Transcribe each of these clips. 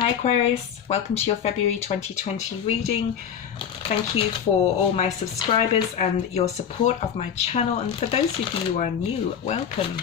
Hi Aquarius, welcome to your February 2020 reading. Thank you for all my subscribers and your support of my channel, and for those of you who are new, welcome.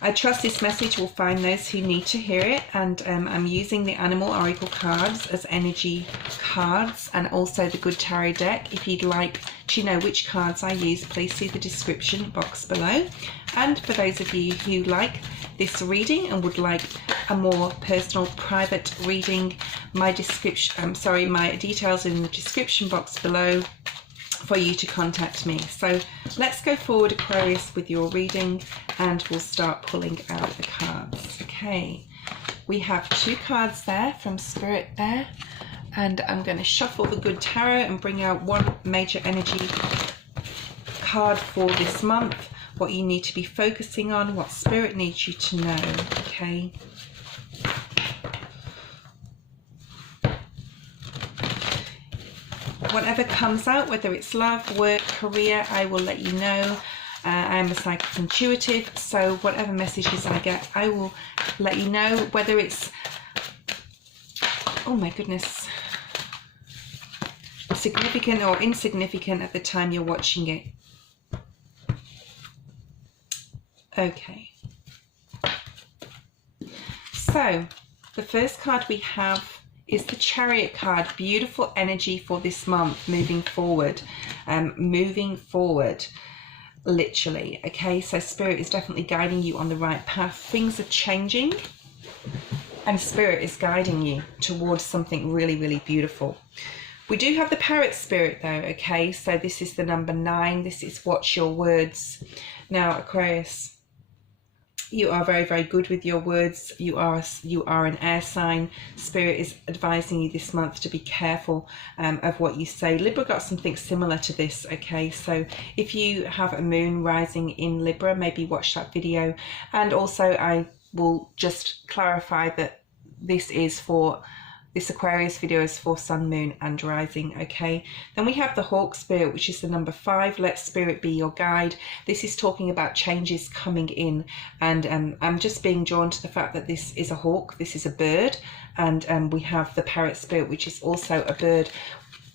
I trust this message will find those who need to hear it, and I'm using the Animal Oracle cards as energy cards and also the Good Tarot deck. If you'd like to know which cards I use, please see the description box below. And for those of you who like this reading and would like a more personal, private reading, my details are in the description box below for you to contact me. So let's go forward, Aquarius, with your reading, and we'll start pulling out the cards. Okay, we have two cards there from Spirit there, and I'm going to shuffle the Good Tarot and bring out one major energy card for this month, what you need to be focusing on, what Spirit needs you to know. Okay. Whatever comes out, whether it's love, work, career, I will let you know. I'm a psychic intuitive, so whatever messages I get, I will let you know, whether it's, oh my goodness, significant or insignificant at the time you're watching it. Okay. So, the first card we have is the Chariot card. Beautiful energy for this month, moving forward, literally. Okay, so Spirit is definitely guiding you on the right path. Things are changing and Spirit is guiding you towards something really, really beautiful. We do have the Parrot Spirit though, okay, so this is the number 9. This is watch your words. Now, Aquarius, you are very, very good with your words. You are an air sign. Spirit is advising you this month to be careful of what you say. Libra got something similar to this, okay? So if you have a moon rising in Libra, maybe watch that video. And also I will just clarify that this Aquarius video is for Sun, Moon and Rising, okay? Then we have the Hawk Spirit, which is the number 5. Let Spirit be your guide. This is talking about changes coming in, and I'm just being drawn to the fact that this is a hawk, this is a bird, and we have the Parrot Spirit, which is also a bird.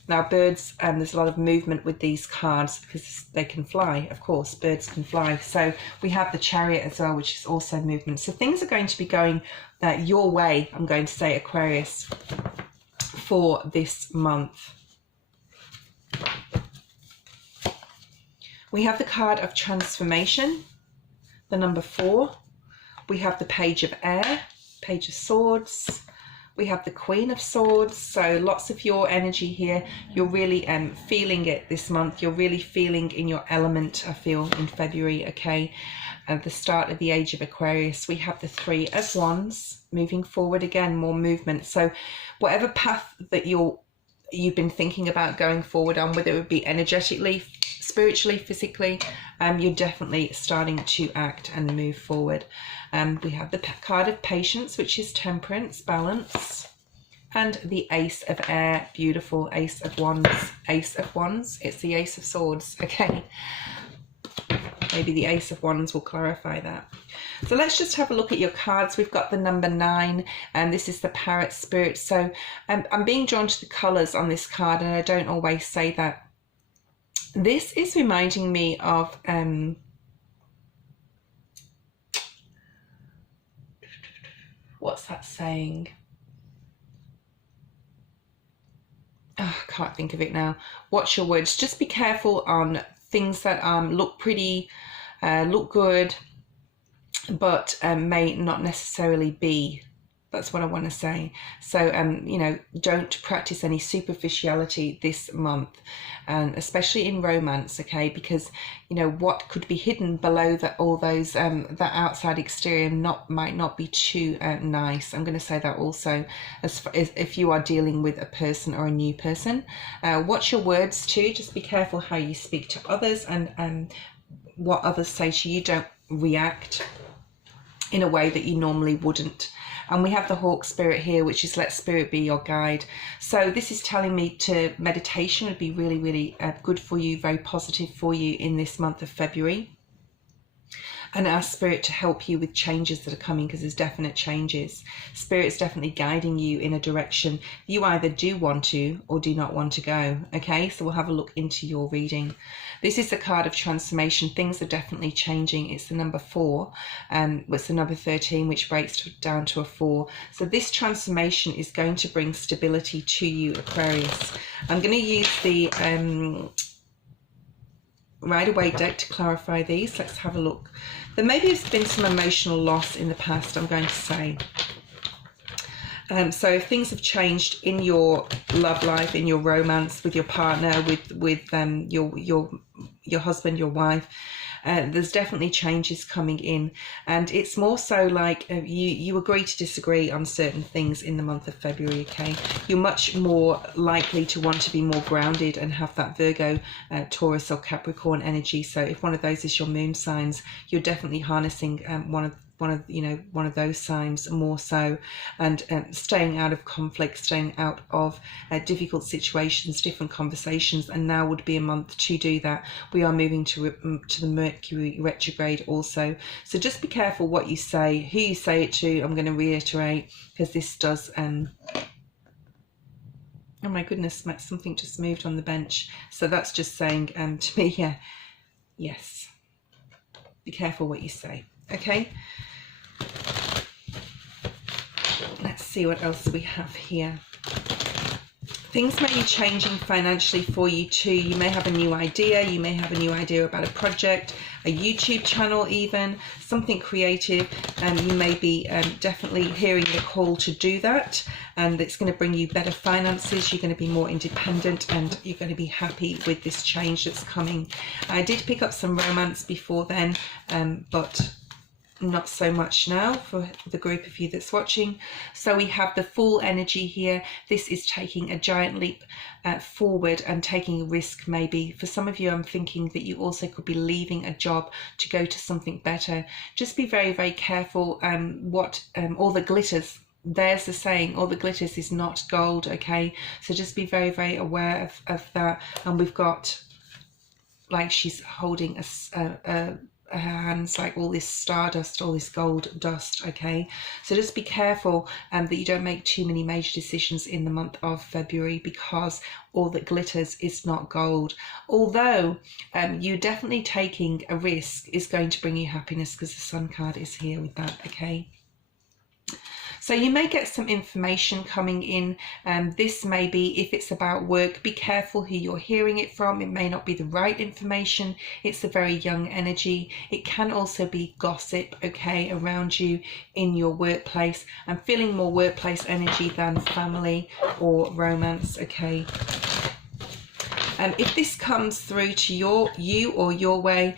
Now birds, there's a lot of movement with these cards because they can fly, of course, birds can fly. So we have the Chariot as well, which is also movement. So things are going to be going your way, I'm going to say, Aquarius, for this month. We have the card of transformation, the number 4. We have the Page of Air, Page of Swords. We have the Queen of Swords, so lots of your energy here. You're really feeling it this month. You're really feeling in your element, I feel, in February, okay? At the start of the age of Aquarius, we have the 3 of Wands, moving forward again, more movement. So whatever path that you've been thinking about going forward on, whether it would be energetically, spiritually, physically, you're definitely starting to act and move forward. We have the card of Patience, which is Temperance, balance, and the Ace of Air, beautiful Ace of Wands. Ace of Wands, it's the Ace of Swords, okay. Maybe the Ace of Wands will clarify that. So let's just have a look at your cards. We've got the number 9, and this is the Parrot Spirit. So I'm being drawn to the colours on this card, and I don't always say that. This is reminding me of what's that saying? Oh, I can't think of it now. Watch your words. Just be careful on things that look pretty, look good, but may not necessarily be. That's what I want to say. So, you know, don't practice any superficiality this month, and especially in romance, okay? Because, you know, what could be hidden below all those, that outside exterior might not be too nice. I'm going to say that also, as if you are dealing with a person or a new person. Watch your words too. Just be careful how you speak to others, and what others say to you. Don't react in a way that you normally wouldn't. And we have the Hawk Spirit here, which is let Spirit be your guide. So this is telling me meditation would be really, really good for you, very positive for you in this month of February. and ask Spirit to help you with changes that are coming, because there's definite changes. Spirit's definitely guiding you in a direction you either do want to or do not want to go. Okay, so we'll have a look into your reading. This is the card of transformation. Things are definitely changing. It's the number 4, and it's the number 13, which breaks down to a 4. So this transformation is going to bring stability to you, Aquarius. I'm going to use the Waite deck to clarify these. Let's have a look. There maybe has been some emotional loss in the past, I'm going to say. So if things have changed in your love life, in your romance with your partner, with your husband, your wife, there's definitely changes coming in, and it's more so like you agree to disagree on certain things in the month of February. Okay, you're much more likely to want to be more grounded and have that Virgo, Taurus or Capricorn energy. So if one of those is your moon signs, you're definitely harnessing one of those signs more so, and staying out of conflict, staying out of difficult situations, different conversations. And now would be a month to do that. We are moving to the Mercury retrograde also, so just be careful what you say, who you say it to. I'm going to reiterate, because this does oh my goodness, something just moved on the bench, so that's just saying to me, yeah, yes, be careful what you say. Okay, let's see what else we have here. Things may be changing financially for you too. You may have a new idea. You may have a new idea about a project, a YouTube channel even, something creative, and you may be definitely hearing the call to do that, and it's going to bring you better finances. You're going to be more independent, and you're going to be happy with this change that's coming. I did pick up some romance before then, but not so much now for the group of you that's watching. So we have the Fool energy here. This is taking a giant leap forward and taking a risk. Maybe for some of you, I'm thinking that you also could be leaving a job to go to something better. Just be very, very careful what all the glitters, there's the saying, all the glitters is not gold. Okay, so just be very, very aware of that. And we've got, like, she's holding her hands like all this stardust, all this gold dust. Okay, so just be careful that you don't make too many major decisions in the month of February, because all that glitters is not gold. Although you definitely taking a risk is going to bring you happiness, because the Sun card is here with that. Okay, so you may get some information coming in. This may be, if it's about work, be careful who you're hearing it from. It may not be the right information. It's a very young energy. It can also be gossip, okay, around you in your workplace. I'm feeling more workplace energy than family or romance. Okay, if this comes through to you or your way,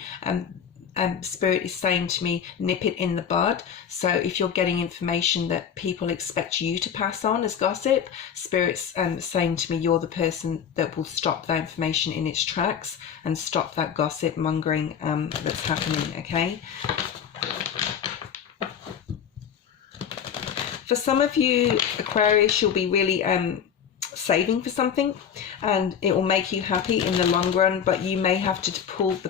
Spirit is saying to me, nip it in the bud. So if you're getting information that people expect you to pass on as gossip, Spirit's saying to me, you're the person that will stop that information in its tracks and stop that gossip mongering that's happening. Okay, for some of you, Aquarius, you'll be really saving for something, and it will make you happy in the long run, but you may have to pull the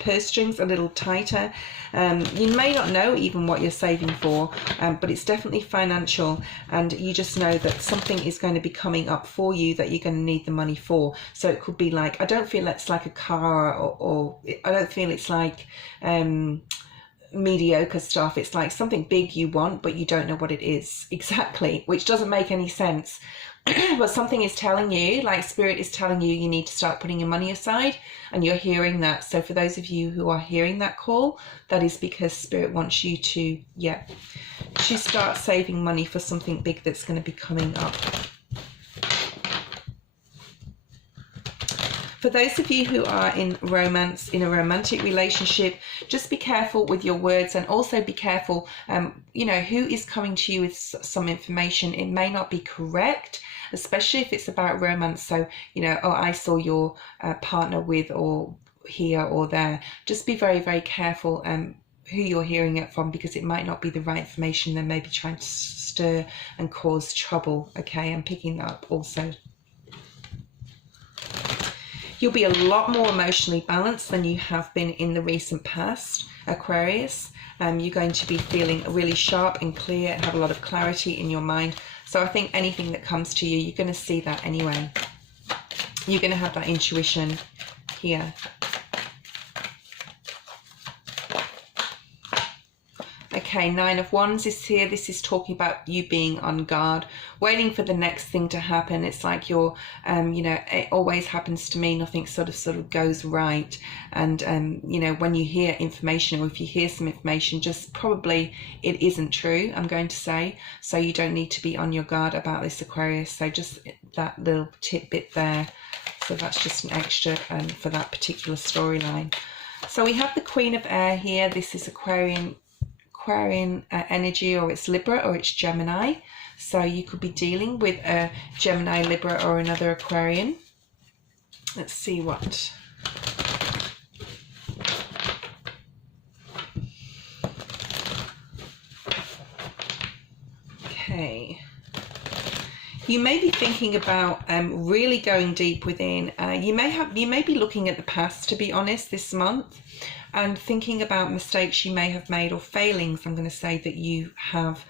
purse strings a little tighter. You may not know even what you're saving for, but it's definitely financial, and you just know that something is going to be coming up for you that you're going to need the money for. So it could be like, I don't feel it's like a car, or I don't feel it's like mediocre stuff. It's like something big you want, but you don't know what it is exactly, which doesn't make any sense. But something is telling you, like Spirit is telling you, you need to start putting your money aside, and you're hearing that. So for those of you who are hearing that call, that is because Spirit wants you to, to start saving money for something big that's going to be coming up. For those of you who are in romance, in a romantic relationship, just be careful with your words, and also be careful, who is coming to you with some information. It may not be correct, especially if it's about romance. So, oh, I saw your partner with, or here or there. Just be very, very careful who you're hearing it from, because it might not be the right information. They may be trying to stir and cause trouble. Okay, I'm picking that up also. You'll be a lot more emotionally balanced than you have been in the recent past. Aquarius. You're going to be feeling really sharp and clear and have a lot of clarity in your mind. So I think anything that comes to you, you're going to see that anyway. You're going to have that intuition here. Okay, Nine of Wands is here. This is talking about you being on guard, waiting for the next thing to happen. It's like you're, you know, it always happens to me. Nothing sort of goes right. And, you know, when you hear information, or if you hear some information, just probably it isn't true, I'm going to say. So you don't need to be on your guard about this, Aquarius. So just that little tidbit there. So that's just an extra for that particular storyline. So we have the Queen of Air here. This is Aquarian energy, or it's Libra, or it's Gemini. So you could be dealing with a Gemini, Libra, or another Aquarian. Let's see what. Okay. You may be thinking about really going deep within. You may be looking at the past, to be honest, this month, and thinking about mistakes you may have made, or failings, I'm going to say, that you have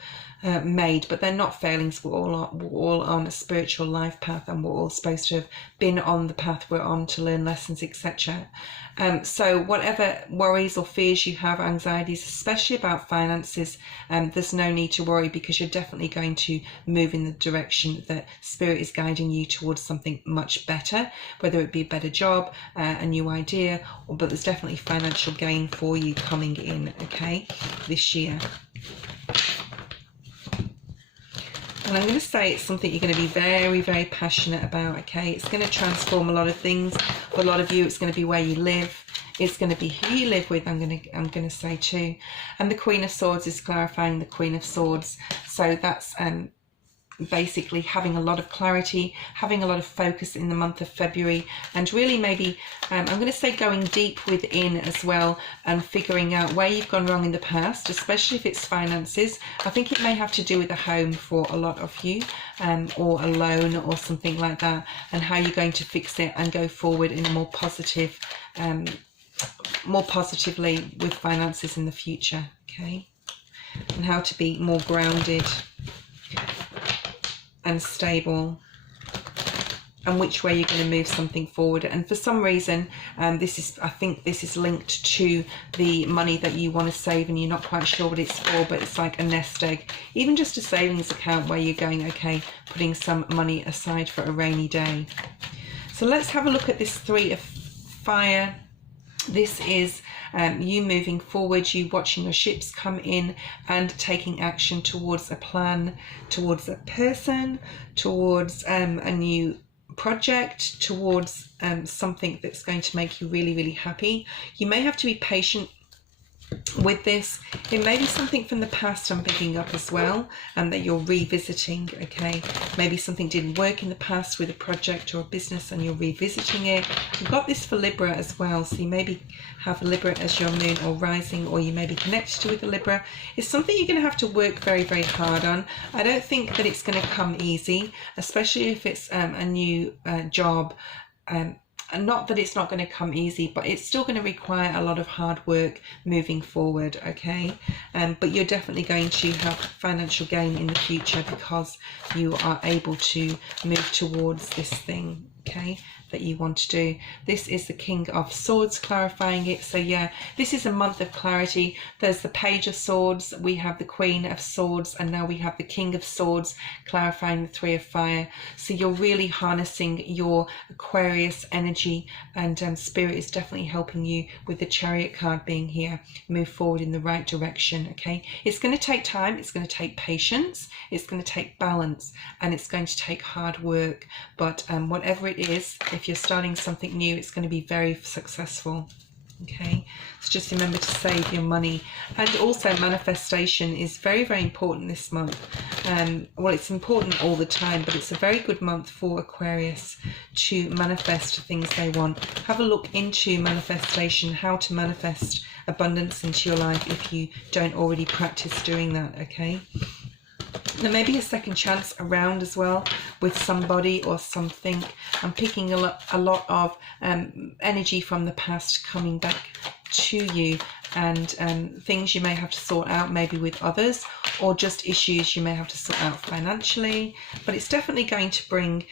made, but they're not failings. We're all on a spiritual life path, and we're all supposed to have been on the path we're on to learn lessons, etc. So whatever worries or fears you have, anxieties, especially about finances, there's no need to worry, because you're definitely going to move in the direction that Spirit is guiding you towards something much better, whether it be a better job, a new idea, but there's definitely financial gain for you coming in, okay, this year. And I'm going to say it's something you're going to be very, very passionate about, okay? It's going to transform a lot of things. For a lot of you, it's going to be where you live. It's going to be who you live with, I'm going to say too. And the Queen of Swords is clarifying the Queen of Swords. So that's basically having a lot of clarity, having a lot of focus in the month of February, and really maybe, I'm going to say, going deep within as well, and figuring out where you've gone wrong in the past, especially if it's finances. I think it may have to do with a home for a lot of you, or a loan or something like that, and how you're going to fix it and go forward in a more positive, more positively with finances in the future, okay? And how to be more grounded and stable, and which way you're going to move something forward. And for some reason, I think this is linked to the money that you want to save, and you're not quite sure what it's for, but it's like a nest egg, even just a savings account where you're going, okay, putting some money aside for a rainy day. So let's have a look at this Three of Fire. This is you moving forward, you watching your ships come in and taking action towards a plan, towards a person, towards a new project, towards something that's going to make you really, really happy. You may have to be patient with this. It may be something from the past I'm picking up as well, and that you're revisiting, okay? Maybe something didn't work in the past with a project or a business, and you're revisiting it. I've got this for Libra as well, so you maybe have Libra as your moon or rising, or you may be connected to with a Libra. It's something you're going to have to work very, very hard on. I don't think that it's going to come easy, especially if it's a new job. And not that it's not going to come easy, but it's still going to require a lot of hard work moving forward, okay? But you're definitely going to have financial gain in the future, because you are able to move towards this thing, okay, that you want to do. This is the King of Swords clarifying it. So yeah, this is a month of clarity. There's the Page of Swords, we have the Queen of Swords, and now we have the King of Swords clarifying the Three of Fire. So you're really harnessing your Aquarius energy, and Spirit is definitely helping you with the Chariot card being here, move forward in the right direction, okay? It's going to take time, it's going to take patience, it's going to take balance, and it's going to take hard work, but whatever it is, if you're starting something new, it's going to be very successful, okay? So just remember to save your money. And also manifestation is very, very important this month. Well, it's important all the time, but it's a very good month for Aquarius to manifest things they want. Have a look into manifestation, how to manifest abundance into your life if you don't already practice doing that, okay? There may be a second chance around as well with somebody or something. I'm picking a lot of energy from the past coming back to you, and things you may have to sort out maybe with others, or just issues you may have to sort out financially. But it's definitely going to bring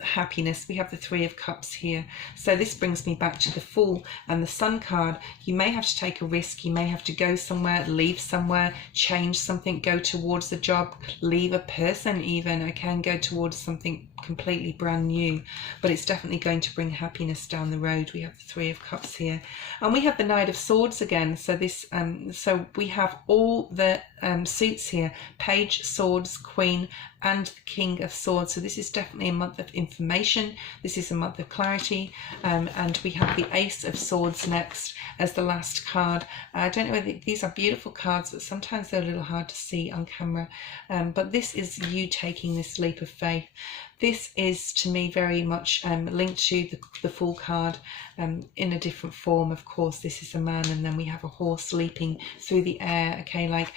happiness. We have the Three of Cups here, so this brings me back to the Fool and the Sun card. You may have to take a risk, you may have to go somewhere, leave somewhere, change something, go towards a job, leave a person even, okay, and go towards something completely brand new. But it's definitely going to bring happiness down the road. We have the Three of Cups here, and we have the Knight of Swords again. So this so we have all the suits here: Page, Swords, Queen, and the King of Swords. So this is definitely a month of information. This is a month of clarity. And we have the Ace of Swords next as the last card. I don't know whether these are beautiful cards, but sometimes they're a little hard to see on camera. But this is you taking this leap of faith. This is, to me, very much linked to the Fool card in a different form. Of course, this is a man, and then we have a horse leaping through the air, okay, like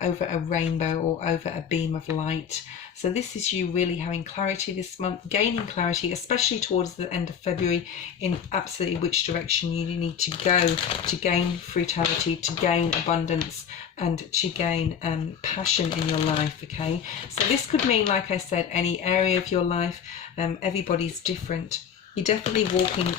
over a rainbow or over a beam of light. So this is you really having clarity this month, gaining clarity, especially towards the end of February, in absolutely which direction you need to go to gain frugality, to gain abundance, and to gain passion in your life, okay? So this could mean, like I said, any area of your life. Everybody's different. You're definitely walking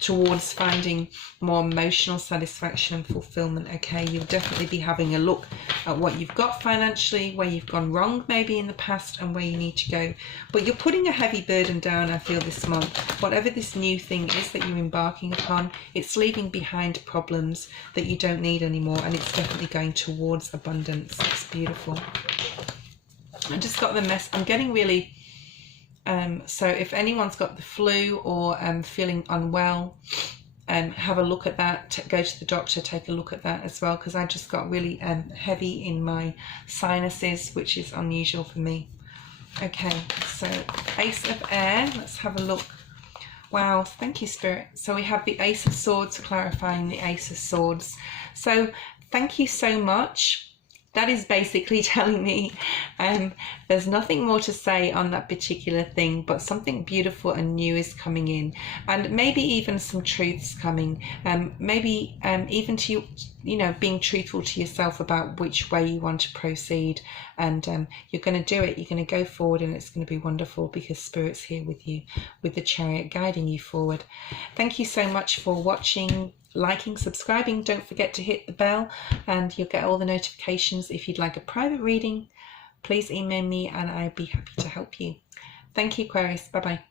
towards finding more emotional satisfaction and fulfillment, okay? You'll definitely be having a look at what you've got financially, where you've gone wrong maybe in the past, and where you need to go. But you're putting a heavy burden down, I feel, this month. Whatever this new thing is that you're embarking upon, it's leaving behind problems that you don't need anymore, and it's definitely going towards abundance. It's beautiful. I just got the mess. I'm getting really so if anyone's got the flu or feeling unwell, have a look at that. Go to the doctor, take a look at that as well, because I just got really heavy in my sinuses, which is unusual for me. Okay, so Ace of Air, let's have a look. Wow, thank you, Spirit. So we have the Ace of Swords, clarifying the Ace of Swords. So thank you so much. That is basically telling me there's nothing more to say on that particular thing, but something beautiful and new is coming in, and maybe even some truths coming. Maybe even to you know, being truthful to yourself about which way you want to proceed, and you're going to do it. You're going to go forward, and it's going to be wonderful because Spirit's here with you, with the Chariot guiding you forward. Thank you so much for watching, liking, subscribing. Don't forget to hit the bell and you'll get all the notifications. If you'd like a private reading, please email me and I'd be happy to help you. Thank you, Aquarius. Bye bye.